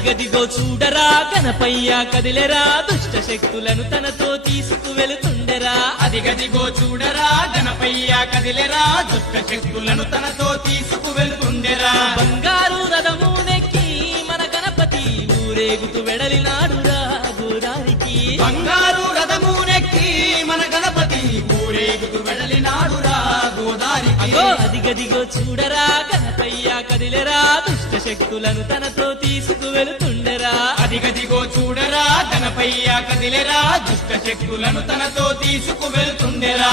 అదిగదిగో చూడరా గణపయ్య కదిలెరా దుష్ట శక్తులను తనతో తీసుకువెళుతుండెరా. అదిగదిగో చూడరా గణపయ్య కదిలెరా దుష్ట శక్తులను తనతో తీసుకువెళ్తుండెరా. బంగారు రథము నెక్కి మన గణపతి ఊరేగుతూ వెడలినాడురా గోదారికి. బంగారు రథము నెక్కి మన గణపతి ఊరేగుతూ వెడలినాడురా గోదారికి. అగో అదిగదిగో చూడరా గణపయ్య కదిలెరా దుష్ట శక్తులను తనతో తీసుకువెళుతుండెరా. అదిగదిగో చూడరా గణపయ్య కదిలెరా దుష్ట శక్తులను తనతో తీసుకువెళ్తుండెరా.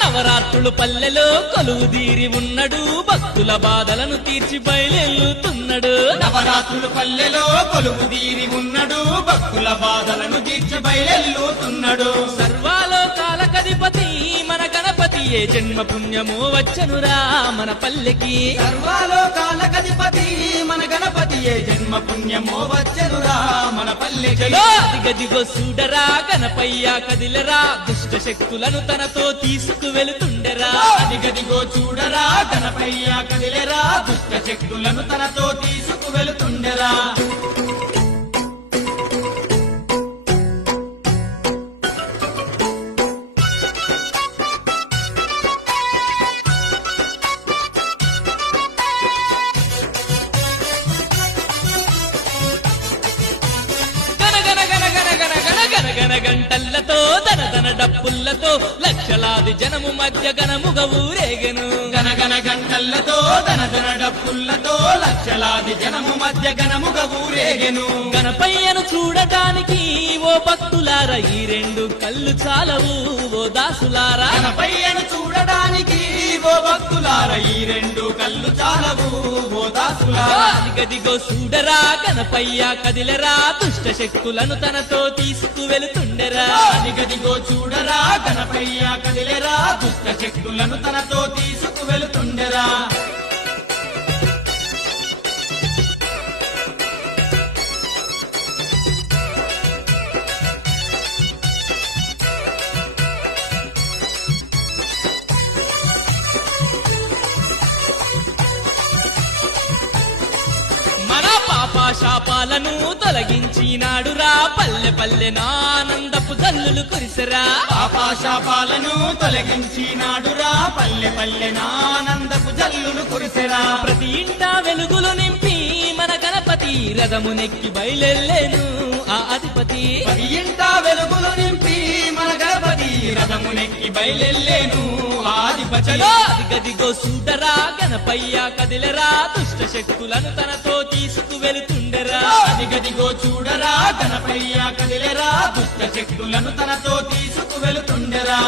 నవరాత్రులు పల్లెలో కొలువుదీరి ఉన్నడు భక్తుల బాధలను తీర్చి బయలుతున్నాడు. నవరాత్రులు పల్లెలో కొలువుదీరి ఉన్నడు భక్తుల బాధలను తీర్చి బయలుతున్నాడు. సర్వాలోకాల కధిపతి మన గణపతి ఏ జన్మ పుణ్యమో వచ్చనురా మన పల్లెకి. సర్వాలోకాల కధిపతి మన గణపతి ఏ జన్మ పుణ్యమో వచ్చనురా మన పల్లెకి. అదిగదిగో చూడరా గణపయ్య కదిలెరా దుష్ట శక్తులను తనతో తీసుకువెళుతుండెరా. అదిగదిగో చూడరా గణపయ్య కదిలెరా దుష్ట శక్తులను తనతో తీసుకువెళుతుండెరా. గంటల్లతో దనదన డప్పుల్లతో లక్షలాది జనము మధ్య గణముగ ఊరేగెను. గనగన గంటల్లతో దనదన డప్పుల్లతో లక్షలాది జనము మధ్య గణముగ ఊరేగెను. గణపయ్యను చూడటానికి ఓ భక్తులారా ఈ రెండు కళ్ళు చాలవు ఓ దాసులారా. గణపయ్యను చూడడానికి ఓ భక్తులారా ఈ రెండు కళ్ళు చాలవు ఓ దాసులారా. అదిగదిగో చూడరా గణపయ్య కదిలెరా దుష్ట శక్తులను తనతో తీసుకువెళుతుండెరా. అదిగదిగో చూడరా గణపయ్య కదిలెరా దుష్ట శక్తులను తనతో తీసుకువెళుతుండెరా. శాపాలను తొలగించినాడురా పల్లె పల్లె నానందపు జల్లులు కురిసెరా. పాపాశాపాలను తొలగించినాడురా పల్లె పల్లె నానందపు జల్లులు కురిసెరా. ప్రతి ఇంట వెలుగులు నింపి మన గణపతి రథము నెక్కి బయలెల్లేను ఆ అధిపతి. ప్రతి ఇంట వెలుగులు నింపి మన గణపతి రథము నెక్కి బయలెల్లేను ఆధిపతి. అదిగదిగో చూడరా గణపయ్య కదిలెరా దుష్ట శక్తులను తనతో తీసుకువెళుతుండెరా. అదిగదిగో చూడరా గణపయ్య కదిలెరా దుష్ట శక్తులను తనతో తీసుకువెళుతుండెరా.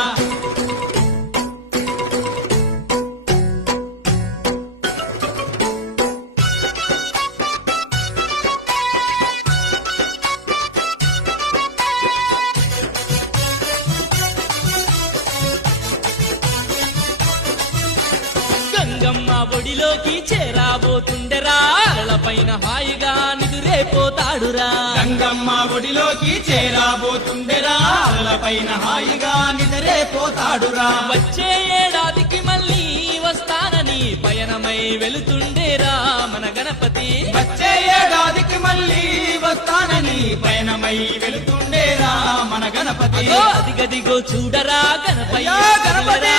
గంగమ్మ ఒడిలోకి చేరాబోతుండెరా పైన హాయిగా నిదురేపోతాడురా. గంగమ్మ ఒడిలోకి చేరాబోతుండెరా పైన హాయిగా నిద్రేపోతాడురా. వచ్చే ఏడాదికి మళ్ళీ వస్తానని పయనమై వెళుతుండేరా మన గణపతి. వచ్చే ఏడాదికి మళ్ళీ వస్తానని పయనమై వెళుతుండేరా మన గణపతి. అదిగదిగో చూడరా గణపయ్య గణపతి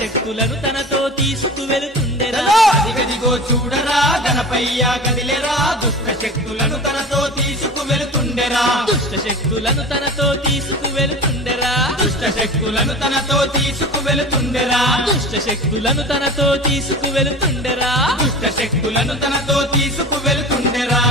శక్తులను తనతో తీసుకువెళుతుండెరా. అదిగదిగో చూడరా గణపయ్య కదిలెరా దుష్ట శక్తులను తనతో తీసుకువెళుతుండెరా. దుష్ట శక్తులను తనతో తీసుకువెళుతుండెరా. దుష్ట శక్తులను తనతో తీసుకువెళుతుండెరా. దుష్ట శక్తులను తనతో తీసుకువెళుతుండెరా. దుష్ట శక్తులను తనతో తీసుకువెళుతుండెరా.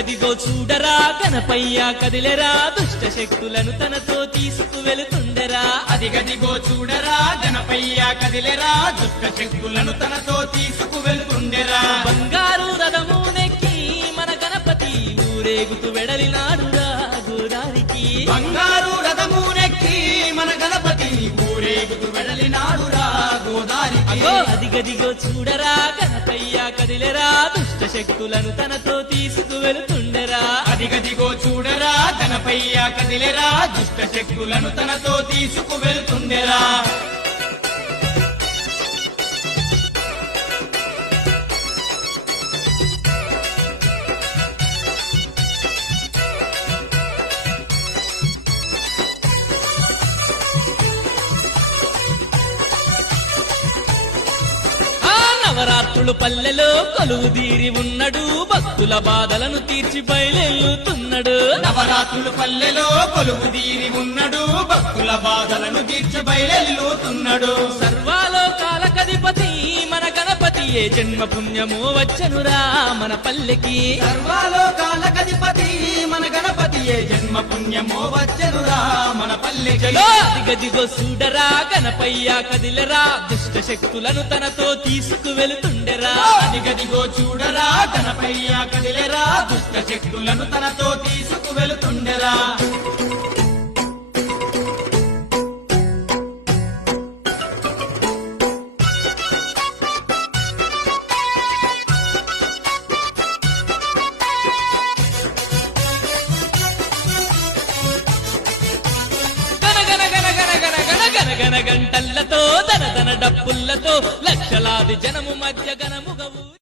అదిగదిగో చూడరా గణపయ్య కదిలెరా దుష్ట శక్తులను తనతో తీసుకు వెళుతుండెరా అదిగదిగో చూడరా గణపయ్య కదిలెరా దుష్ట శక్తులను తనతో తీసుకు వెళ్తుండెరా బంగారు రథము నెక్కి మన గణపతి ఊరేగుతూ వెడలినాడురా గోదారికి బంగారు రథము నెక్కి మన గణపతి ఊరేగుతూ వెడలినాడురా గోదారికి అగో అదిగదిగో చూడరా గణపయ్య కదిలెరా దుష్ట శక్తులను తనతో తీసుకు వెళుతుండెరా అదిగదిగో చూడరా గణపయ్య కదిలెరా దుష్ట శక్తులను తనతో తీసుకు వెళ్తుండెరా నవరాత్రులు పల్లెలో కొలువుదీరి ఉన్నాడు భక్తుల బాధలను తీర్చి బయలుతున్నాడు నవరాత్రులు పల్లెలో కొలువుదీరి ఉన్నాడు భక్తుల బాధలను తీర్చి బయలుతున్నాడు సర్వాలోకాలకధిపతి మన గణపతి ఏ జన్మ పుణ్యమో వచ్చనురా మన పల్లెకి సర్వాలోకాలకధిపతి మన గణపతి ఏ జన్మ పుణ్యమో వచ్చనురా మన పల్లెకి అదిగదిగో చూడరా గణపయ్య కదిలరా దుష్ట శక్తులను తనతో తీసుకు వెళుతుండెరా అదిగదిగో చూడరా గణపయ్య కదిలెరా దుష్ట శక్తులను తనతో తీసుకు వెళుతుండెరా గణగణ గంటల్లతో ధన ధన డప్పుల్లతో లక్షలాది జనము మధ్య గణముగ ఊరి